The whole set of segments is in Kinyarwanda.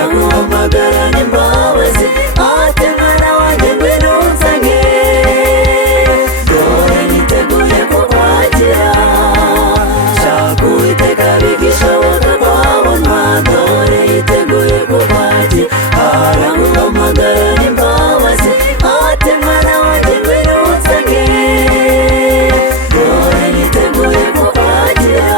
araguhamagara n'imbabazi ati mwana wanjye ngwino unsange dore niteguye kukwakira shaka Uwiteka bigishoboka kwabonwa dore yiteguye kukwakira araguhamagara n'imbabazi ati mwana wanjye ngwino unsange dore niteguye kukwakira.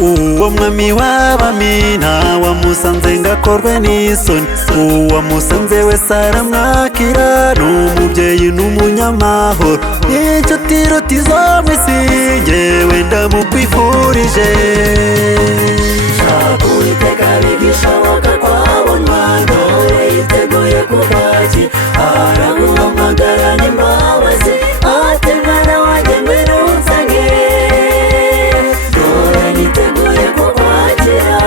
Uwo mwami w'abami ntawamusanze ngakorwe n'isoni, uwamusanze wese aramwakira, n'umubyeyi n'umunyamahoro, n'inshuti iruta izo mw'isi njyewe ndamukwifurije. Shaka Uwiteka bigishoboka kwabonwa dore yiteguye kukwakira araguhamagara n'imbabazi ati mwana wanjye ngwino unsange dore niteguye kukwakira.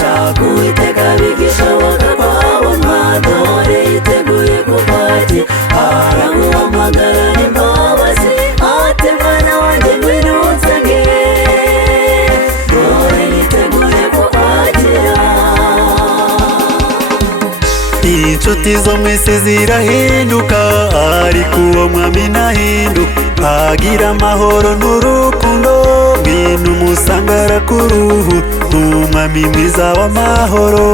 Shaka Uwiteka bigishoboka kwabonwa dore yiteguye kukwakira araguhamagara n'imbabazi ati mwana wanjye ngwino unsange dore niteguye kukwakira. Inshuti zo mw'isi zirahinduka ariko uwo mwami ntahinduka, agira amahoro n'urukundo, ngwino umusange arakuruhu, n'umwami mwiza w'amahoro.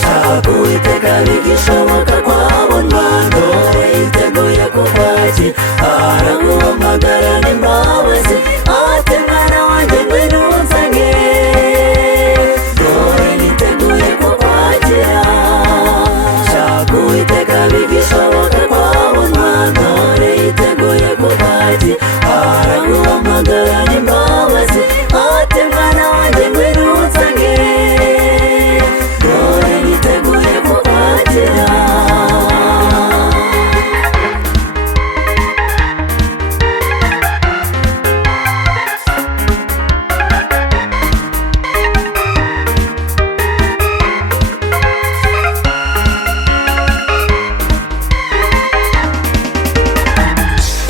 Shaka Uwiteka bigishoboka kwabonwa dore yiteguye kukwakira araguhamagara n'imbabazi ati mwana wanjye ngwino unsange dore niteguye kukwakira. Shaka Uwiteka bigishoboka kwabonwa dore yiteguye kukwakira araguhamagara n'imbabazi ati mwana wanjye ngwino unsange dore niteguye kukwakira.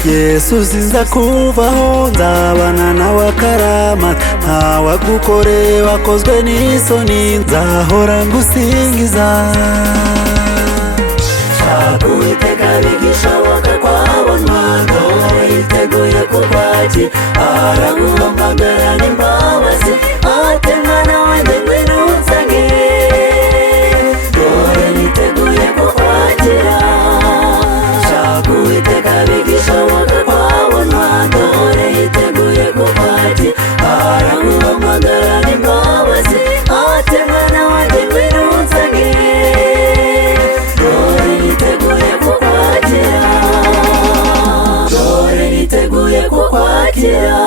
Yesu sinza kuvaho nzabana nawe akaramata, ntawagukoreye wakozwe n'isoni nzahora ngusingiza. Shaka Uwiteka bigishoboka kwabonwa dore yiteguye kukwakira araguhamagara n'imbabazi ati mwana wanjye ngwino unsange dore niteguye kukwakira. Shaka Uwiteka bigishoboka kwabonwa dore yiteguye kukwakira araguhamagara n'imbabazi ati mwana wanjye ngwino unsange dore niteguye kukwakira dore niteguye kukwakira.